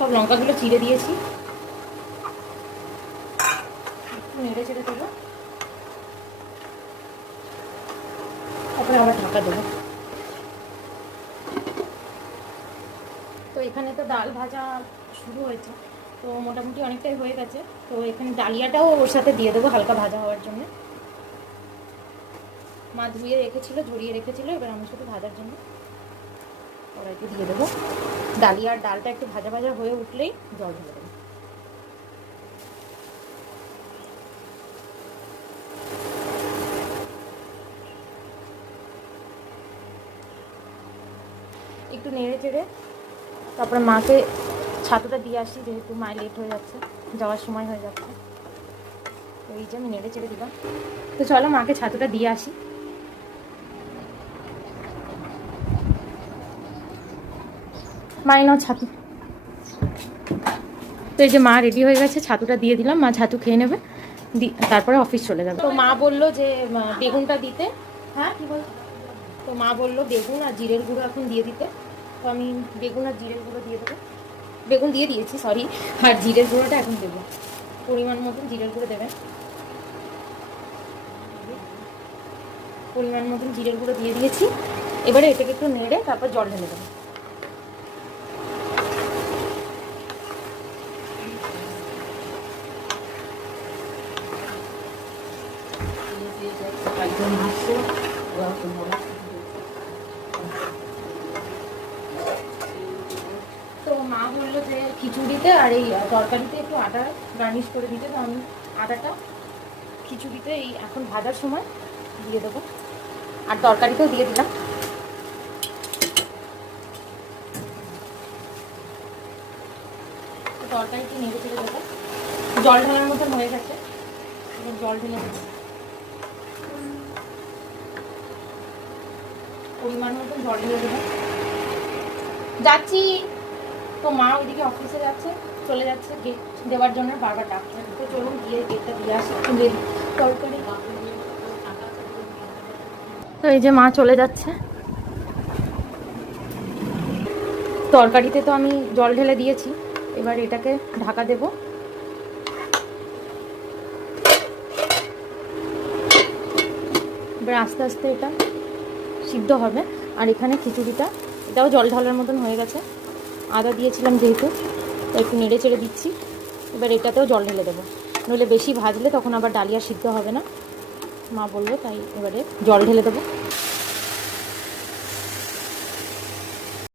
সব লঙ্কাগুলো চিড়ে দিয়েছি, একটু নেড়ে চেড়ে দেবো, তারপরে আবার ঢাকা দেবো। তো এখানে তো ডাল ভাজা শুরু হয়েছে, তো মোটামুটি অনেকটাই হয়ে গেছে। তো এখানে ডালিয়াটাও ওর সাথে দিয়ে দেবো হালকা ভাজা হওয়ার জন্য। মা ধুয়ে রেখেছিল, ঝরিয়ে রেখেছিল, এবার আমি শুধু ভাজার জন্য কড়াইতে দিয়ে দেবো। ডালিয়ার ডালটা একটু ভাজা ভাজা হয়ে উঠলেই জল ঢেলে দেবো। একটু নেড়ে চেড়ে তারপরে মাকে ছাতুটা দিয়ে আসি, যেহেতু মায়ের লেট হয়ে যাচ্ছে, যাওয়ার সময় হয়ে যাচ্ছে। তো এই যে আমি নেড়ে চেড়ে দিলাম। তো চলো মাকে ছাতুটা দিয়ে আসি। মাই নাও ছাতু। তো এই যে মা রেডি হয়ে গেছে, ছাতুটা দিয়ে দিলাম, মা ছাতু খেয়ে নেবে, তারপরে অফিস চলে যাবে। তো মা বললো যে বেগুনটা দিতে। হ্যাঁ কি বল? তো মা বললো বেগুন আর জিরের গুঁড়ো এখন দিয়ে দিতে। তো আমি বেগুন আর জিরের গুঁড়ো দিয়ে দেবো। বেগুন দিয়ে দিয়েছি, সরি, আর জিরের গুঁড়োটা এখন দেবো। পরিমাণ মতন জিরের গুঁড়ো দেবেন, পরিমাণ মতন জিরের গুঁড়ো দিয়ে দিয়েছি। এবারে এটাকে একটু নেড়ে তারপর জল ঢেলে দেবো। তো মা বললো যে খিচুড়িতে আর এই তরকারিতে একটু আটা গার্নিশ করে দিতে। তো আমি আটাটা খিচুড়িতে এই এখন ভাজার সময় দিয়ে দেবো, আর তরকারিতেও দিয়ে দিলাম। তরকারিতে নেড়ে চেড়ে দেবো। জল ঢালার মতন হয়ে গেছে, এবার জল ঢেলে দেবো পরিমাণ মতন জল ঢেলে দেবো। যাচ্ছি। তো মা ওইদিকে অফিসে যাচ্ছে, চলে যাচ্ছে গেট দেওয়ার জন্য, বারবার ডাকছে। তো চলুন গিয়ে গেটটা দিয়ে আসি। তরকারি। তো এই যে মা চলে যাচ্ছে। তরকারিতে তো আমি জল ঢেলে দিয়েছি, এবার এটাকে ঢাকা দেব। এবার আস্তে আস্তে এটা সিদ্ধ হবে। আর এখানে খিচুড়িটা, এটাও জল ঢালার মতন হয়ে গেছে, আদা দিয়েছিলাম যেহেতু, তো একটু নেড়ে চেড়ে দিচ্ছি। এবার এটাতেও জল ঢেলে দেবো, নইলে বেশি ভাজলে তখন আবার ডালিয়া সিদ্ধ হবে না, মা বললো, তাই এবারে জল ঢেলে দেবো।